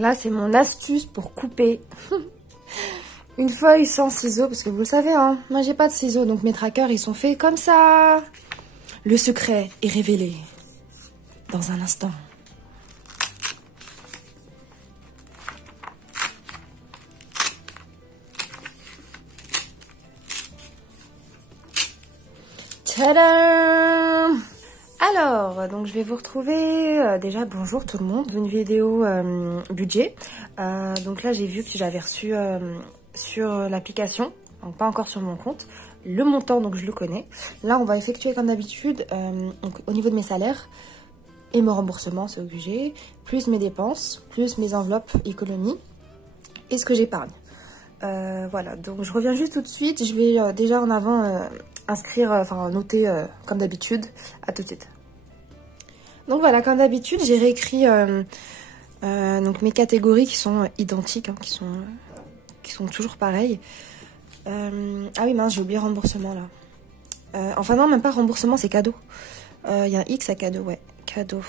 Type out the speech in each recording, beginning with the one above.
là, c'est mon astuce pour couper une feuille sans ciseaux, parce que vous le savez, hein, moi j'ai pas de ciseaux, donc mes trackers ils sont faits comme ça. Le secret est révélé dans un instant. Tadam! Alors, donc je vais vous retrouver, déjà bonjour tout le monde, une vidéo budget. Donc là j'ai vu que j'avais reçu sur l'application, donc pas encore sur mon compte, le montant, donc je le connais. Là on va effectuer comme d'habitude, au niveau de mes salaires et mes remboursements, c'est obligé, plus mes dépenses, plus mes enveloppes économie et ce que j'épargne. Voilà, donc je reviens juste tout de suite, je vais déjà en avant inscrire, enfin noter comme d'habitude. À tout de suite. Donc voilà, comme d'habitude, j'ai réécrit donc mes catégories qui sont identiques, hein, qui sont toujours pareilles. Ah oui, mince, j'ai oublié remboursement là. Enfin non, même pas remboursement, c'est cadeau. Il y a un X à cadeau, ouais, cadeau.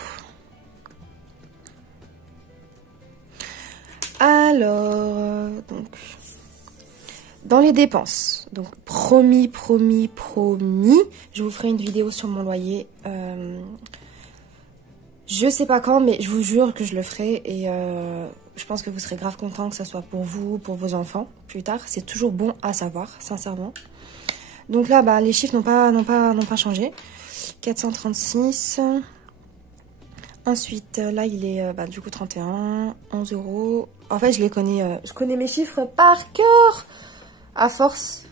Alors, donc... Dans les dépenses, donc promis, je vous ferai une vidéo sur mon loyer. Je sais pas quand, mais je vous jure que je le ferai et je pense que vous serez grave content que ça soit pour vous, pour vos enfants plus tard. C'est toujours bon à savoir, sincèrement. Donc là, bah, les chiffres n'ont pas changé. 436. Ensuite, là, il est bah, du coup 31, 11 €. En fait, je connais mes chiffres par cœur. À force,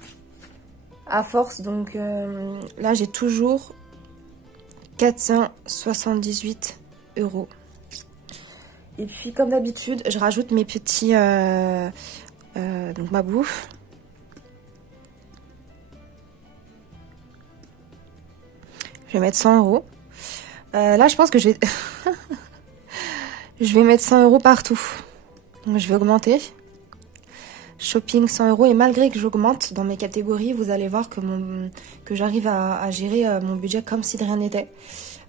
donc là j'ai toujours 478 €. Et puis comme d'habitude, je rajoute mes petits, donc ma bouffe. Je vais mettre 100 €. Là je pense que je vais, je vais mettre 100 € partout. Donc je vais augmenter. Shopping 100 € et malgré que j'augmente dans mes catégories, vous allez voir que j'arrive à gérer mon budget comme si de rien n'était.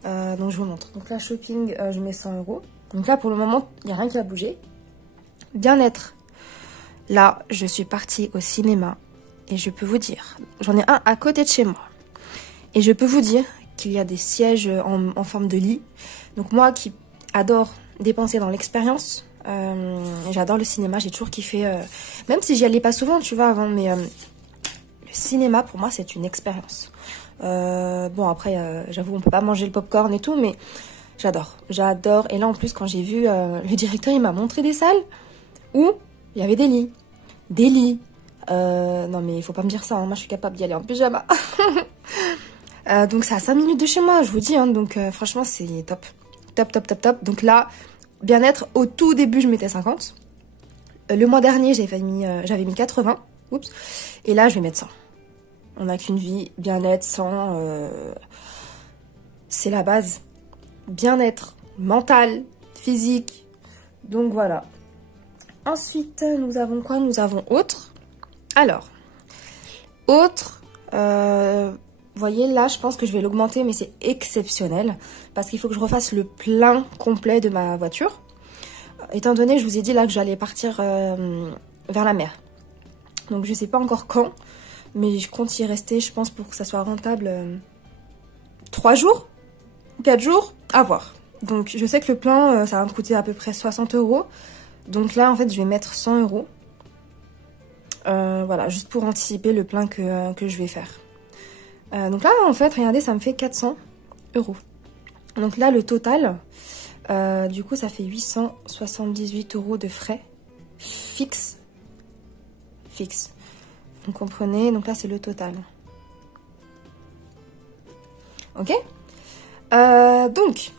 Donc je vous montre. Donc là shopping, je mets 100 €. Donc là pour le moment, il n'y a rien qui a bougé. Bien-être. Là, je suis partie au cinéma et je peux vous dire, j'en ai un à côté de chez moi. Et je peux vous dire qu'il y a des sièges en forme de lit. Donc moi qui adore dépenser dans l'expérience, j'adore le cinéma, j'ai toujours kiffé, même si j'y allais pas souvent tu vois avant, mais le cinéma pour moi c'est une expérience. Bon après j'avoue on peut pas manger le popcorn et tout, mais j'adore, et là en plus quand j'ai vu le directeur il m'a montré des salles où il y avait des lits, non mais il faut pas me dire ça, hein, moi je suis capable d'y aller en pyjama. Donc c'est à 5 minutes de chez moi je vous dis, hein, donc franchement c'est top. Donc là bien-être, au tout début, je mettais 50. Le mois dernier, j'avais mis 80. Oups. Et là, je vais mettre 100. On n'a qu'une vie. Bien-être, 100. C'est la base. Bien-être mental, physique. Donc voilà. Ensuite, nous avons quoi? Nous avons autre. Alors, autre. Vous voyez, là, je pense que je vais l'augmenter, mais c'est exceptionnel. Parce qu'il faut que je refasse le plein complet de ma voiture. Étant donné, je vous ai dit là que j'allais partir vers la mer. Donc, je sais pas encore quand. Mais je compte y rester, je pense, pour que ça soit rentable 3 jours, 4 jours, à voir. Donc, je sais que le plein, ça va me coûter à peu près 60 €. Donc là, en fait, je vais mettre 100 €. Voilà, juste pour anticiper le plein que je vais faire. Donc là, en fait, regardez, ça me fait 400 €. Donc là, le total, du coup, ça fait 878 € de frais fixes. Vous comprenez? Donc là, c'est le total. Ok? Donc,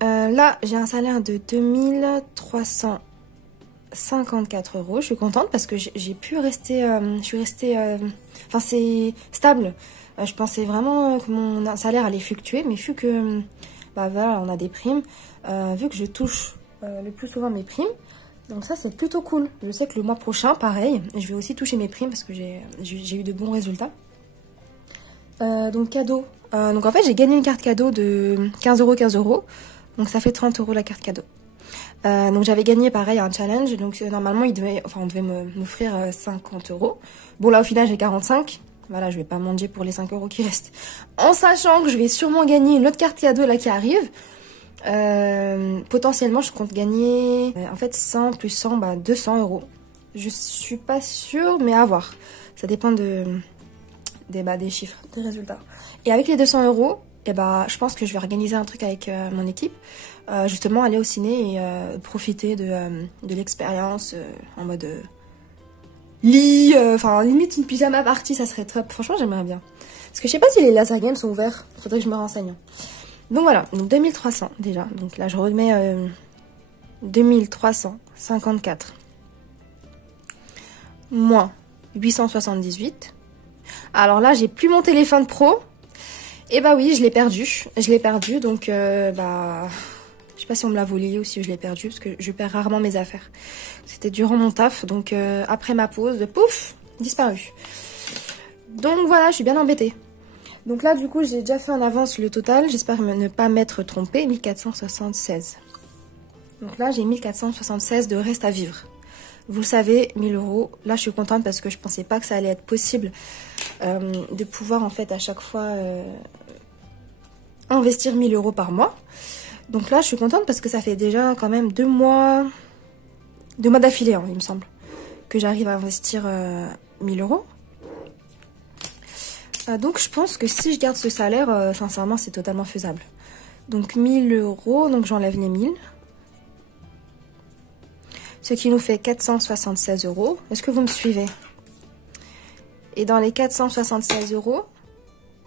là, j'ai un salaire de 2354 €. Je suis contente parce que j'ai pu rester... je suis restée... Enfin, c'est stable. Je pensais vraiment que mon salaire allait fluctuer, mais vu que bah voilà, on a des primes, vu que je touche le plus souvent mes primes, donc ça c'est plutôt cool. Je sais que le mois prochain, pareil, je vais aussi toucher mes primes parce que j'ai eu de bons résultats. Donc cadeau. Donc en fait j'ai gagné une carte cadeau de 15 €, 15 €. Donc ça fait 30 € la carte cadeau. Donc j'avais gagné pareil un challenge, donc normalement on devait m'offrir 50 euros. Bon là au final j'ai 45, voilà je vais pas manger pour les 5 euros qui restent. En sachant que je vais sûrement gagner une autre carte cadeau là qui arrive. Potentiellement je compte gagner en fait 100 plus 100, 200 euros. Je suis pas sûre mais à voir. Ça dépend des chiffres, des résultats. Et avec les 200 euros, je pense que je vais organiser un truc avec mon équipe. Justement aller au ciné et profiter de l'expérience en mode lit, enfin limite une pyjama party, ça serait top. Franchement j'aimerais bien. Parce que je sais pas si les laser games sont ouverts, faudrait que je me renseigne. Donc voilà, donc 2300 déjà. Donc là je remets 2354 moins 878. Alors là j'ai plus mon téléphone pro. Et bah oui, je l'ai perdu. Donc je sais pas si on me l'a volé ou si je l'ai perdu, parce que je perds rarement mes affaires. C'était durant mon taf, donc après ma pause, pouf, disparu. Donc voilà, je suis bien embêtée. Donc là, du coup, j'ai déjà fait en avance le total. J'espère ne pas m'être trompée. 1476. Donc là, j'ai 1476 de reste à vivre. Vous le savez, 1000 euros. Là, je suis contente parce que je pensais pas que ça allait être possible de pouvoir, en fait, à chaque fois investir 1000 euros par mois. Donc là, je suis contente parce que ça fait déjà quand même 2 mois d'affilée, hein, il me semble, que j'arrive à investir 1000 euros. Donc je pense que si je garde ce salaire, sincèrement, c'est totalement faisable. Donc 1000 euros, donc j'enlève les 1000. Ce qui nous fait 476 euros. Est-ce que vous me suivez? Et dans les 476 euros,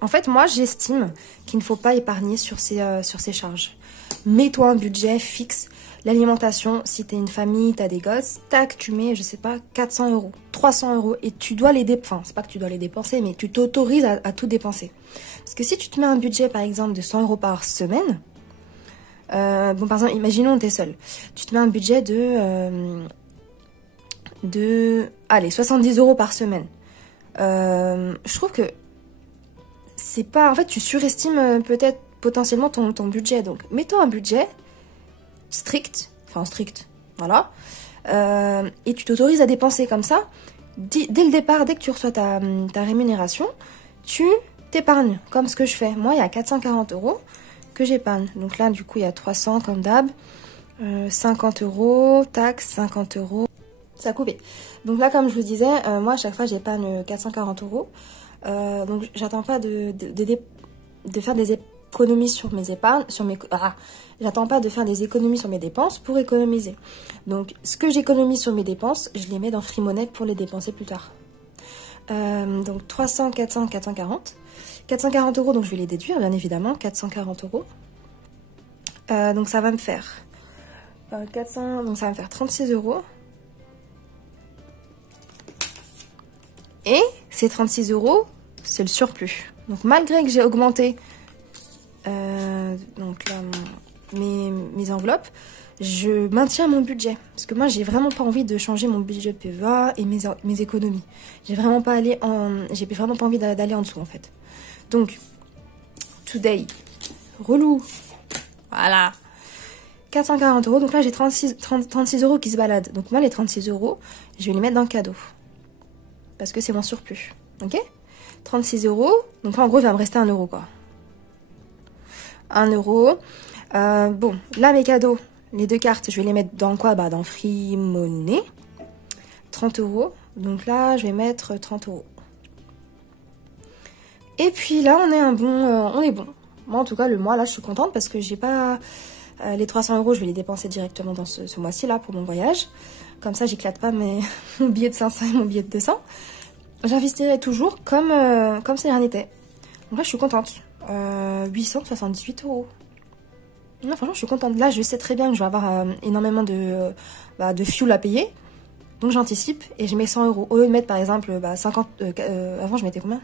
en fait, moi, j'estime qu'il ne faut pas épargner sur ces charges. Mets-toi un budget fixe. L'alimentation, si t'es une famille, t'as des gosses, tac, tu mets, je sais pas, 400 euros, 300 euros. Et tu dois les dépenser. Enfin, c'est pas que tu dois les dépenser, mais tu t'autorises à tout dépenser. Parce que si tu te mets un budget, par exemple, de 100 euros par semaine, par exemple, imaginons que t'es seul. Tu te mets un budget allez, 70 euros par semaine. Je trouve que c'est pas... En fait, tu surestimes peut-être potentiellement ton budget. Donc, mets-toi un budget strict, voilà. Et tu t'autorises à dépenser comme ça. Dès le départ, dès que tu reçois ta rémunération, tu t'épargnes, comme ce que je fais. Moi, il y a 440 euros que j'épargne. Donc là, du coup, il y a 300 comme d'hab. 50 euros, taxes, 50 euros. Ça a coupé. Donc là, comme je vous disais, moi, à chaque fois, j'épargne 440 euros. Donc, j'attends pas de faire des économies sur mes épargnes, j'attends pas de faire des économies sur mes dépenses pour économiser. Donc, ce que j'économise sur mes dépenses, je les mets dans Free Money pour les dépenser plus tard. Donc, 300, 400, 440. 440 euros, donc je vais les déduire, bien évidemment. 440 euros. Donc, ça va me faire 400, donc ça va me faire 36 euros. Et ces 36 euros, c'est le surplus. Donc malgré que j'ai augmenté donc là, mes enveloppes, je maintiens mon budget. Parce que moi, j'ai vraiment pas envie de changer mon budget de PEA et mes économies. J'ai vraiment pas envie d'aller en dessous en fait. Donc, today, relou. Voilà. 440 euros. Donc là, j'ai 36 euros qui se baladent. Donc moi, les 36 euros, je vais les mettre dans le cadeau. Parce que c'est mon surplus. Ok? 36 euros. Donc là, en gros, il va me rester 1 euro, quoi. 1 euro. Bon, là, mes cadeaux, les 2 cartes, je vais les mettre dans quoi? Dans Free Money. 30 euros. Donc là, je vais mettre 30 euros. Et puis là, on est bon. Moi, en tout cas, le mois, là, je suis contente parce que j'ai pas... les 300 euros, je vais les dépenser directement dans ce mois-ci, là, pour mon voyage. Comme ça, j'éclate pas mon billet de 500 et mon billet de 200. J'investirai toujours comme si rien n'était. Donc là, je suis contente. 878 euros. Non, franchement, je suis contente. Là, je sais très bien que je vais avoir énormément de fuel à payer. Donc, j'anticipe et je mets 100 euros. Au lieu de mettre, par exemple, 50... avant, je mettais combien?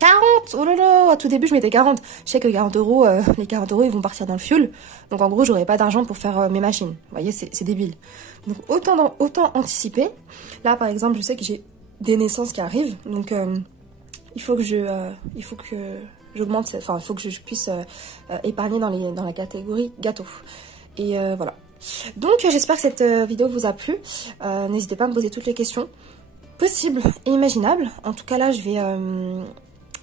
40! Oh là là! À tout début, je mettais 40. Je sais que 40 euros, les 40 euros, ils vont partir dans le fuel. Donc, en gros, j'aurais pas d'argent pour faire mes machines. Vous voyez, c'est débile. Donc, autant anticiper. Là, par exemple, je sais que j'ai des naissances qui arrivent. Donc, il faut que j'augmente, enfin, il faut que je puisse épargner dans la catégorie gâteau. Et voilà. Donc j'espère que cette vidéo vous a plu. N'hésitez pas à me poser toutes les questions possibles et imaginables. En tout cas là,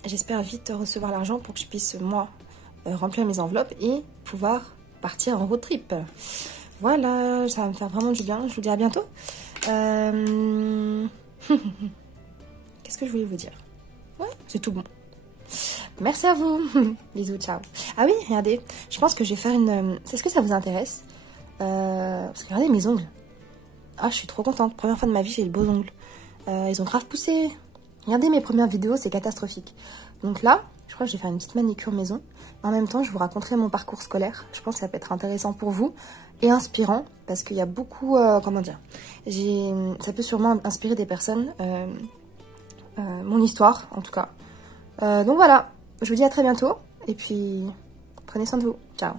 j'espère vite recevoir l'argent pour que je puisse, moi, remplir mes enveloppes et pouvoir partir en road trip. Voilà, ça va me faire vraiment du bien. Je vous dis à bientôt. Qu'est-ce que je voulais vous dire? Ouais, c'est tout bon. Merci à vous. Bisous, ciao. Ah oui, regardez, je pense que je vais faire une... Est-ce que ça vous intéresse? Parce que regardez mes ongles. Ah, je suis trop contente. Première fois de ma vie, j'ai les beaux ongles. Ils ont grave poussé. Regardez mes premières vidéos, c'est catastrophique. Donc là, je crois que je vais faire une petite manicure maison. En même temps, je vous raconterai mon parcours scolaire. Je pense que ça peut être intéressant pour vous et inspirant parce qu'il y a beaucoup... comment dire, ça peut sûrement inspirer des personnes. Mon histoire, en tout cas. Donc voilà, je vous dis à très bientôt. Et puis, prenez soin de vous. Ciao.